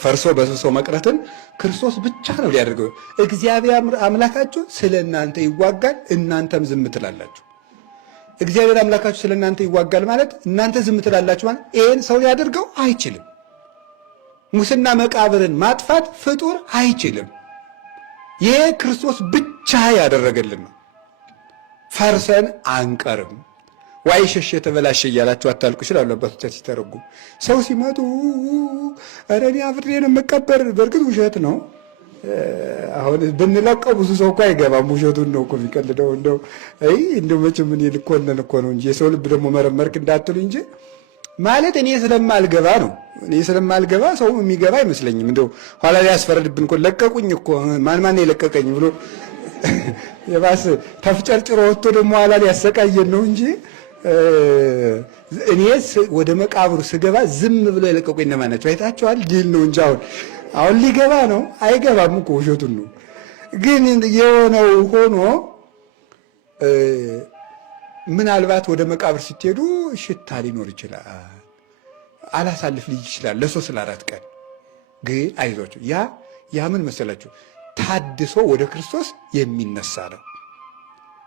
ፈርሶ በስብሶ መቅረትን ክርስቶስ ብቻ ነው ሊያደርገው። እግዚአብሔር አምላካችሁ ስለናንተ ይዋጋል፣ እናንተም ዝም ትላላችሁ። እግዚአብሔር አምላካችሁ ስለናንተ ይዋጋል ማለት እናንተ ዝም ትላላችሁ ማለት ይሄን ሰው ሊያደርገው አይችልም። ሙስና መቃብርን ማጥፋት ፍጡር አይችልም። ይሄ ክርስቶስ ብቻ ያደረገልን ነው። ፈርሰን አንቀርም። ዋይ ሸሽ የተበላሸ እያላችሁ አታልቁ ይችላሉ አባቶቻችን ሲተረጉም። ሰው ሲመጡ ኧረ እኔ አፍሬ ነው የምቀበር። በእርግጥ ውሸት ነው። አሁን ብንለቀው ብዙ ሰው እኮ አይገባም። ውሸቱን ነው እኮ የሚቀልደው። እንደው መቼም እኔ ልኮነን እኮ ነው እንጂ የሰው ልብ ደግሞ መረመርክ እንዳትሉ እንጂ ማለት እኔ ስለማልገባ ነው። እኔ ስለማልገባ ሰው የሚገባ አይመስለኝም። እንደው ኋላ ላይ ያስፈረድብን እኮ ለቀቁኝ እኮ ማን የለቀቀኝ ብሎ የባስ ተፍጨርጭሮ ወጥቶ ደግሞ ኋላ ላይ ያሰቃየን ነው እንጂ እኔ ወደ መቃብሩ ስገባ ዝም ብሎ የለቀቁኝ እነማን ናቸው አይታችኋል? ዲል ነው እንጂ አሁን ሊገባ ነው። አይገባም እኮ ውሸቱን ነው። ግን የሆነው ሆኖ ምናልባት ወደ መቃብር ስትሄዱ ሽታ ሊኖር ይችላል፣ አላሳልፍ ልጅ ይችላል ለ3 ለ4 ቀን። ግን አይዟችሁ፣ ያ ምን መሰላችሁ? ታድሶ ወደ ክርስቶስ የሚነሳ ነው።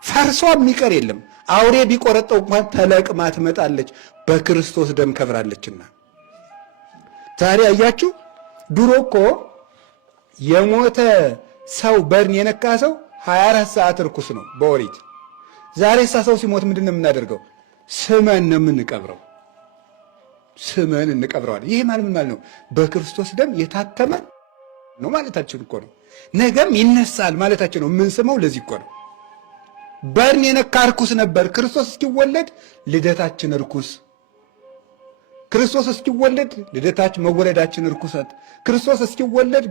ፈርሶ የሚቀር የለም። አውሬ ቢቆረጠው እንኳን ተለቅማ ትመጣለች፣ በክርስቶስ ደም ከብራለችና። ዛሬ አያችሁ፣ ድሮ እኮ የሞተ ሰው በርን የነካ ሰው 24 ሰዓት ርኩስ ነው በኦሪት። ዛሬ ሰው ሲሞት ምንድን ነው የምናደርገው? ስመን ነው የምንቀብረው። ስመን እንቀብረዋለን። ይሄ ማለት ምን ማለት ነው? በክርስቶስ ደም የታተመ ነው ማለታችን እኮ ነው። ነገም ይነሳል ማለታችን ነው። የምንስመው ለዚህ እኮ ነው። በርን የነካ ርኩስ ነበር። ክርስቶስ እስኪወለድ ልደታችን ርኩስ፣ ክርስቶስ እስኪወለድ ልደታችን መወለዳችን ርኩሰት፣ ክርስቶስ እስኪወለድ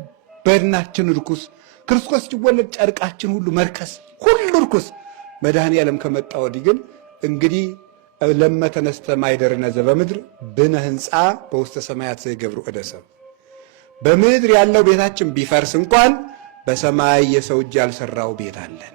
በድናችን ርኩስ፣ ክርስቶስ እስኪወለድ ጨርቃችን ሁሉ መርከስ፣ ሁሉ ርኩስ። መድኃኔ ዓለም ከመጣ ወዲህ ግን እንግዲህ ለመተነስተ ማይደርነ ዘበምድር ብነ ህንፃ በውስተ ሰማያት ዘይገብሩ እደ ሰብእ። በምድር ያለው ቤታችን ቢፈርስ እንኳን በሰማይ የሰው እጅ ያልሰራው ቤት አለን።